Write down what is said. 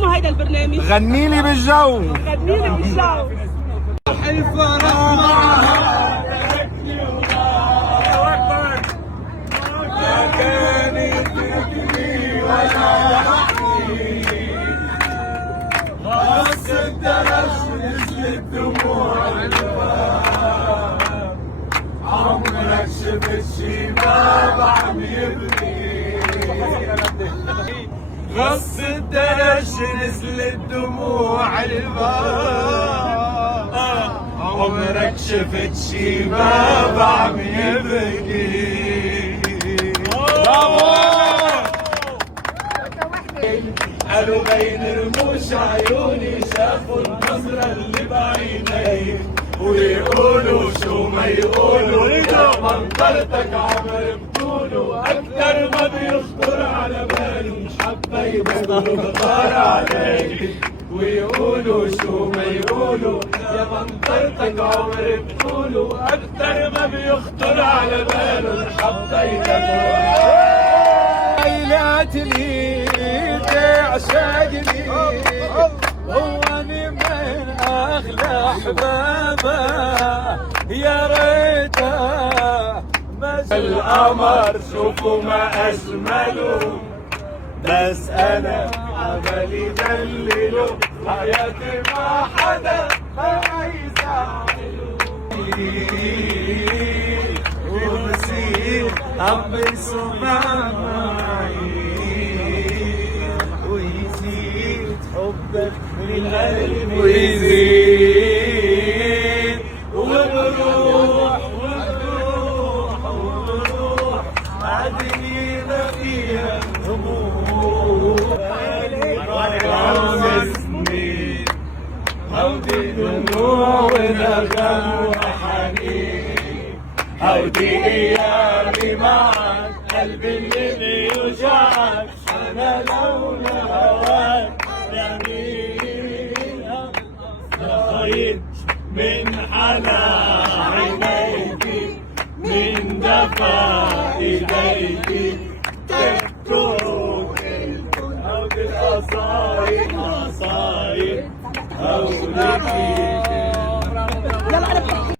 اسمه هيدا البرنامج؟ غني لي بالجو. غني لي بالجو. الفرح معها تركني وغاب، ما كانت تجري ولا تحكي، غص الدرج نزلت دموع الباب، عمرك شفت شي باب عم يبكي، غص الدرج نزلت دموع الباب، عمرك شفت شي باب عم يبكي. قالوا بين رموش عيوني شافوا النظرة اللي بعيني، ويقولوا شو ما يقولوا إذا منظرتك عمر بطوله، أكتر ما بيخطر على باله حبيبك بغار عليك، ويقولوا شو ما يقولوا يا منظرتك عمر بطوله، أكتر ما بيخطر على باله حبيبك. ليلاتني عشاقني هو من اغلى احبابه، يا ريته القمر شوفوا ما اجمله، بس انا عملي دلله، حياتي ما حدا عايز اعمله، ونسيت عم يسمع معي، ويزيد حبك للقلب ويزيد، وبروح وبروح وبروح عدني ما فيها هموم، سنين هودي دموع ونغم وحنين، هودي ايامي معك قلبي اللي بيوجعك، انا لولا هواك جميل خايف من حلا عينيكي، من دفا ايديكي،